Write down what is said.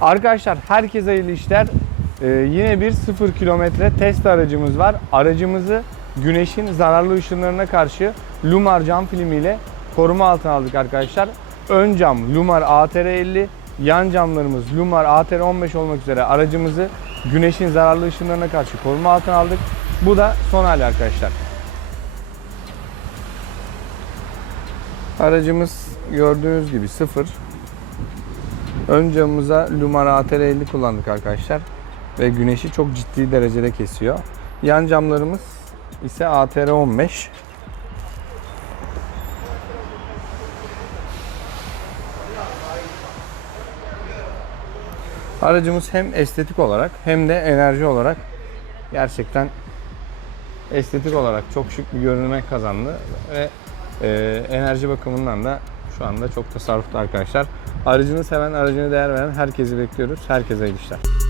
Arkadaşlar herkese hayırlı işler. Ee, yine bir 0 kilometre test aracımız var. Aracımızı güneşin zararlı ışınlarına karşı Lumar cam filmiyle koruma altına aldık arkadaşlar. Ön cam Lumar ATR 50, yan camlarımız Lumar ATR 15 olmak üzere aracımızı güneşin zararlı ışınlarına karşı koruma altına aldık. Bu da son hali arkadaşlar. Aracımız gördüğünüz gibi sıfır. Ön camımıza Lumar ATR 50 kullandık arkadaşlar. Ve güneşi çok ciddi derecede kesiyor. Yan camlarımız ise ATR 15. Aracımız hem estetik olarak hem de enerji olarak gerçekten estetik olarak çok şık bir görünüme kazandı ve e, enerji bakımından da şu anda çok tasarruflu arkadaşlar. Aracını seven, aracını değer veren herkesi bekliyoruz. Herkese iyi.